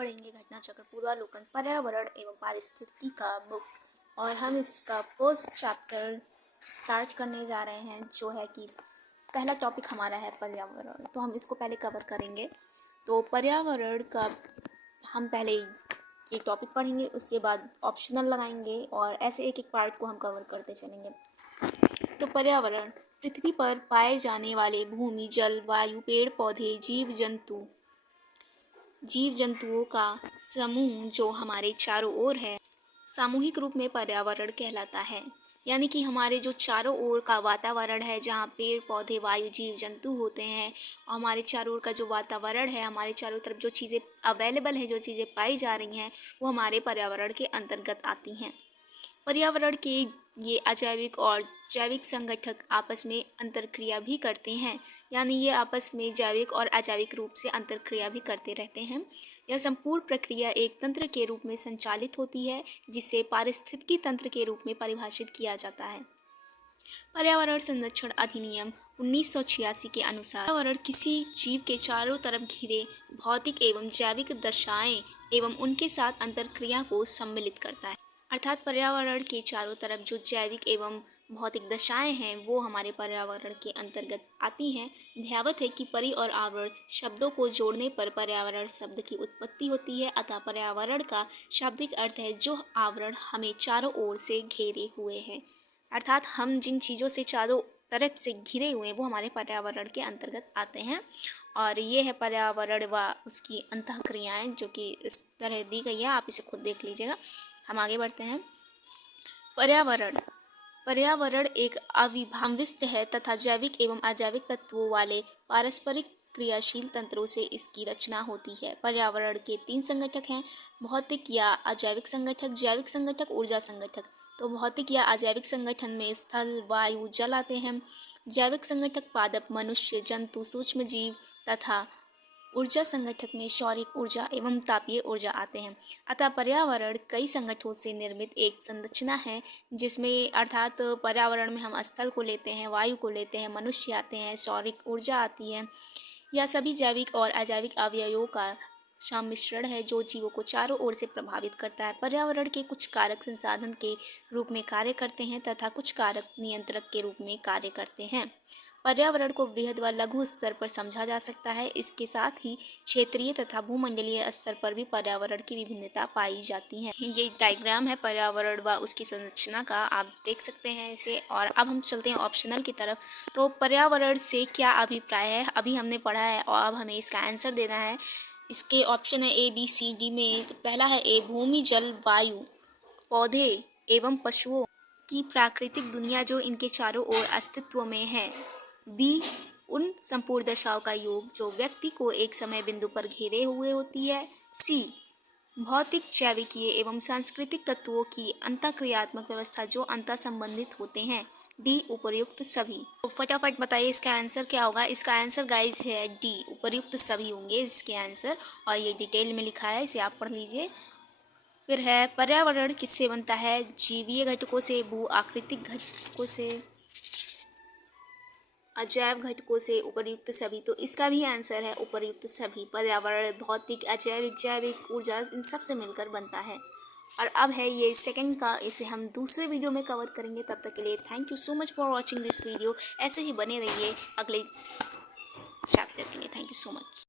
पढ़ेंगे घटना चक्र पूर्वालोकन पर्यावरण एवं पारिस्थितिकी का बुक। और हम इसका फर्स्ट चैप्टर स्टार्ट करने जा रहे हैं, जो है कि पहला टॉपिक हमारा है पर्यावरण। तो हम इसको पहले कवर करेंगे। तो पर्यावरण का हम पहले ये टॉपिक पढ़ेंगे, उसके बाद ऑप्शनल लगाएंगे और ऐसे एक एक पार्ट को हम कवर करते चलेंगे। तो पर्यावरण पृथ्वी पर पाए जाने वाले भूमि, जल, वायु, पेड़ पौधे, जीव जंतुओं का समूह जो हमारे चारों ओर है, सामूहिक रूप में पर्यावरण कहलाता है। यानी कि हमारे जो चारों ओर का वातावरण है, जहाँ पेड़ पौधे, वायु, जीव जंतु होते हैं, और हमारे चारों ओर का जो वातावरण है, हमारे चारों तरफ जो चीज़ें अवेलेबल है, जो चीज़ें पाई जा रही हैं, वो हमारे पर्यावरण के अंतर्गत आती हैं। पर्यावरण के ये अजैविक और जैविक संगठक आपस में अंतरक्रिया भी करते हैं। यानी ये आपस में जैविक और अजैविक रूप से अंतरक्रिया भी करते रहते हैं। यह संपूर्ण प्रक्रिया एक तंत्र के रूप में संचालित होती है, जिसे पारिस्थितिकी तंत्र के रूप में परिभाषित किया जाता है। पर्यावरण संरक्षण अधिनियम 1986 के अनुसार पर्यावरण किसी जीव के चारों तरफ घिरे भौतिक एवं जैविक दशाएं एवं उनके साथ अंतरक्रिया को सम्मिलित करता है। अर्थात पर्यावरण के चारों तरफ जो जैविक एवं भौतिक दशाएं हैं, वो हमारे पर्यावरण के अंतर्गत आती हैं। ध्यावत है कि परि और आवरण शब्दों को जोड़ने पर पर्यावरण शब्द की उत्पत्ति होती है। अतः पर्यावरण का शाब्दिक अर्थ है जो आवरण हमें चारों ओर से घेरे हुए हैं। अर्थात हम जिन चीज़ों से चारों तरफ से घिरे हुए हैं, वो हमारे पर्यावरण के अंतर्गत आते हैं। और ये है पर्यावरण व उसकी अंतःक्रियाएं, जो कि इस तरह दी गई है, आप इसे खुद देख लीजिएगा। हम आगे बढ़ते हैं। पर्यावरण एक अविभाज्य है तथा जैविक एवं अजैविक तत्वों वाले पारस्परिक क्रियाशील तंत्रों से इसकी रचना होती है। पर्यावरण के 3 संगठक हैं: भौतिक या अजैविक संगठक, जैविक संगठक, ऊर्जा संगठक। तो भौतिक या अजैविक संगठन में स्थल, वायु, जल आते हैं। जैविक संगठक पादप, मनुष्य, जंतु, सूक्ष्म जीव तथा ऊर्जा संगठक में सौरिक ऊर्जा एवं तापीय ऊर्जा आते हैं। अतः पर्यावरण कई संगठनों से निर्मित एक संरचना है, जिसमें अर्थात पर्यावरण में हम स्थल को लेते हैं, वायु को लेते हैं, मनुष्य आते हैं, सौरिक ऊर्जा आती है। यह सभी जैविक और अजैविक अवयवों का सम्मिश्रण है, जो जीवों को चारों ओर से प्रभावित करता है। पर्यावरण के कुछ कारक संसाधन के रूप में कार्य करते हैं तथा कुछ कारक नियंत्रक के रूप में कार्य करते हैं। पर्यावरण को बृहद व लघु स्तर पर समझा जा सकता है। इसके साथ ही क्षेत्रीय तथा भूमंडलीय स्तर पर भी पर्यावरण की विभिन्नता पाई जाती है। ये डायग्राम है पर्यावरण व उसकी संरचना का, आप देख सकते हैं इसे। और अब हम चलते हैं ऑप्शनल की तरफ। तो पर्यावरण से क्या अभिप्राय है, अभी हमने पढ़ा है और अब हमें इसका आंसर देना है। इसके ऑप्शन है A, B, C, D में। तो पहला है A, भूमि, जल, वायु, पौधे एवं पशुओं की प्राकृतिक दुनिया जो इनके चारों ओर अस्तित्व में है। बी, उन संपूर्ण दशाओं का योग जो व्यक्ति को एक समय बिंदु पर घेरे हुए होती है। सी, भौतिक, जैविकीय एवं सांस्कृतिक तत्वों की अंतःक्रियात्मक व्यवस्था जो अंतर संबंधित होते हैं। डी, उपर्युक्त सभी। तो फटाफट बताइए इसका आंसर क्या होगा। इसका आंसर गाइस है डी, उपर्युक्त सभी होंगे इसके आंसर। और ये डिटेल में लिखा है, इसे आप पढ़ लीजिए। फिर है पर्यावरण किससे बनता है? जीवीय घटकों से, भू आकृतिक घटकों से, अजैव घटकों से, उपर्युक्त सभी। तो इसका भी आंसर है उपर्युक्त सभी। पर्यावरण भौतिक, अजैविक, जैविक, ऊर्जा इन सब से मिलकर बनता है। और अब है ये सेकंड का, इसे हम दूसरे वीडियो में कवर करेंगे। तब तक के लिए thank you so much for watching this video. ऐसे ही बने रहिए अगले चैप्टर के लिए। Thank you so much.